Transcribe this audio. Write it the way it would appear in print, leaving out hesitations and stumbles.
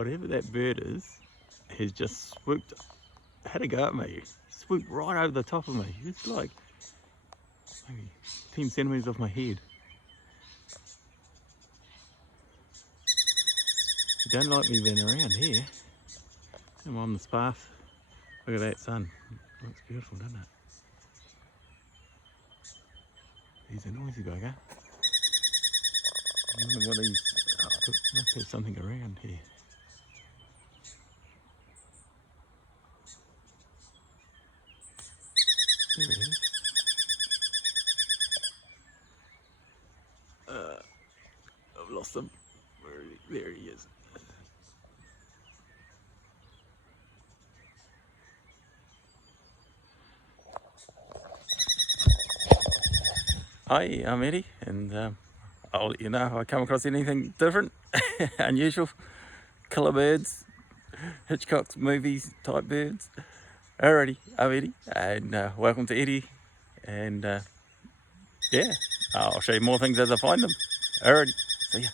whatever that bird is, has just swooped, had a go at me. Swooped right over the top of me. It's like maybe 10 centimeters off my head. You don't like me being around here. I'm on this path. Look at that sun. Looks beautiful, doesn't it? He's a noisy bugger. I wonder what he's... Oh, must have something around here. There he is. I've lost him. Where is he? There he is. Hi, I'm Eddie, and I'll let you know if I come across anything different, unusual, killer birds, Hitchcock's movies type birds. Alrighty, I'm Eddie, and welcome to Eddie, and yeah, I'll show you more things as I find them. Alrighty, see ya.